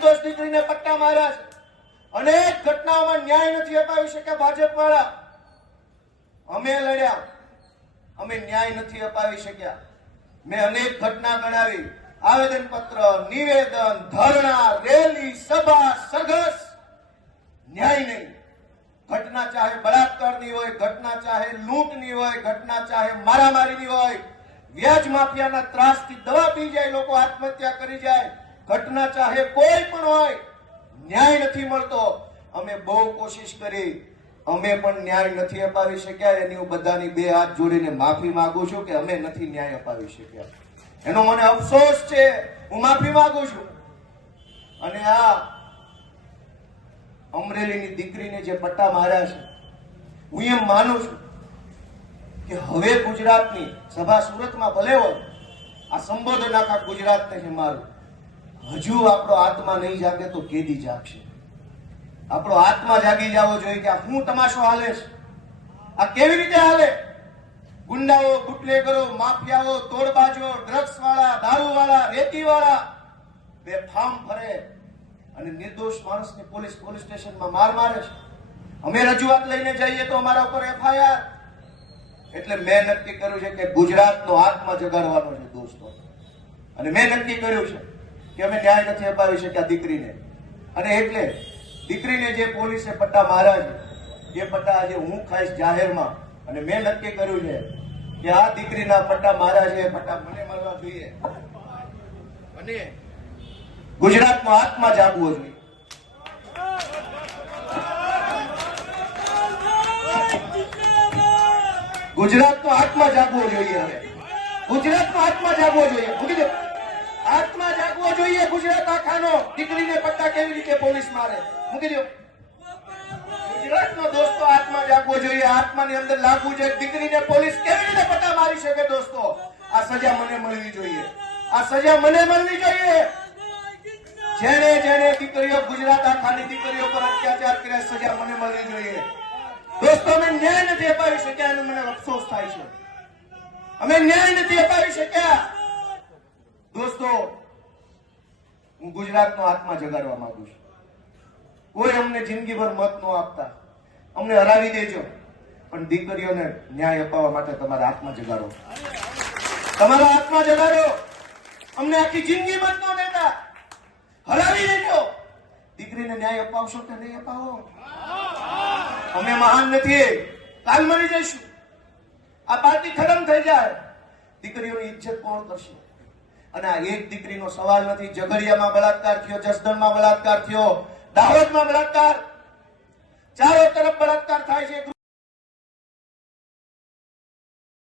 નિર્દોષ દીકરીને પટ્ટા માર્યા છે અનેક ઘટનાઓમાં ન્યાય નથી અપાવી શક્યા ભાજપ વાળા અમે લડ્યા અમે ન્યાય નથી અપાવી શક્યા મેં અનેક ઘટના ગણાવી આવેદન પત્ર નિવેદન ધરણા રેલી સભા સરઘસ ન્યાય નહીં ઘટના ચાહે બળાત્કારની હોય ઘટના ચાહે લૂંટની હોય ઘટના ચાહે મારામારીની હોય વ્યાજ માફિયાના ત્રાસથી દવા પી જાય લોકો આત્મહત્યા કરી જાય ઘટના ચાહે કોઈ પણ હોય ન્યાય નથી મળતો અમે બહુ કોશિશ કરી અમે પણ ન્યાય નથી અપાવી શક્યા એની હું બધાની બે હાથ જોડીને માફી માંગુ છું કે અમે નથી ન્યાય અપાવી શક્યા એનો મને અફસોસ છે હું માફી માંગુ છું અને આ અમરેલીની દીકરીને જે પટ્ટા માર્યા છે હું એમ માનું છું કે હવે ગુજરાતની સભા સુરતમાં ભલે હોય આ સંબોધન આખા ગુજરાતને છે મારું હજુ આપણો આત્મા નહીં જાગે તો કેદી જાગશે આપણો આત્મા જાગી જવો જોઈએ કે હું તમાશો હાલે આ કેવી રીતે હાલે ગુંડાઓ બુટલેગરો માફિયાઓ તોડબાજો ડ્રગ્સ વાળા દારૂ વાળા રેતી વાળા બેફામ ફરે અને નિર્દોષ માણસને પોલીસ પોલીસ સ્ટેશનમાં માર મારે છે અમે રજૂઆત લઈને જઈએ તો અમારા ઉપર એફઆઈઆર એટલે મેં નક્કી કર્યું છે કે ગુજરાતનો આત્મા જગાડવાનો છે દોસ્તો અને મેં નક્કી કર્યું છે કે અમે ન્યાય નથી અપાવી શક્યા દીકરીને અને એટલે દીકરીને જે પોલીસે પટ્ટા માર્યા છે એ પટ્ટા આજે હું ખાઈશ જાહેરમાં અને મેં નક્કી કર્યું છે કે આ દીકરીના પટ્ટા માર્યા છે પટ્ટા મને મારવા જોઈએ અને ગુજરાતનો આત્મા જાગવો જોઈએ ગુજરાતનો આત્મા જાગવો જોઈએ હવે ગુજરાતનો આત્મા જાગવો જોઈએ આત્મા જોઈએ ગુજરાત આખાનો દીકરીને પટ્ટા કેવી રીતે પોલીસ મારે મૂકી દો ગુજરાતનો દોસ્તો આત્મા જાગવો જોઈએ આત્માની અંદર લાગવું જોઈએ દીકરીને પોલીસ કેવી રીતે પટ્ટા મારી શકે દોસ્તો આ સજા મને મળવી જોઈએ આ સજા મને મળવી જોઈએ જેને જેને દીકરીઓ ગુજરાત આખાની દીકરીઓ પર અત્યાચાર કર્યા સજા મને મળવી જોઈએ દોસ્તો અમે ન્યાય નથી અપાવી શક્યા એનો મને અફસોસ થાય છે અમે ન્યાય નથી અપાવી શક્યા દોસ્તો હું ગુજરાતનો આત્મા જગાડવા માંગુ છું કોઈ અમને જિંદગીભર મત ન આપતા અમને હરાવી દેજો પણ દીકરીઓને ન્યાય અપાવવા માટે તમારા આત્મા જગાડો તમારો આત્મા જગાડ્યો અમને આખી જિંદગી મત ન દેતા હરાવી દેજો દીકરીને ન્યાય અપાવશો કે નહીં અપાવો અમે મહાન નથી કાલ મરી જઈશું આ પાર્ટી ખતમ થઈ જાય દીકરીઓની ઇજ્જત કોણ કરશે અને આ એક દીકરીનો સવાલ નથી ઝઘડિયામાં બળાત્કાર થયો જસદણમાં બળાત્કાર થયો દાહોદમાં બળાત્કાર ચારો તરફ બળાત્કાર થાય છે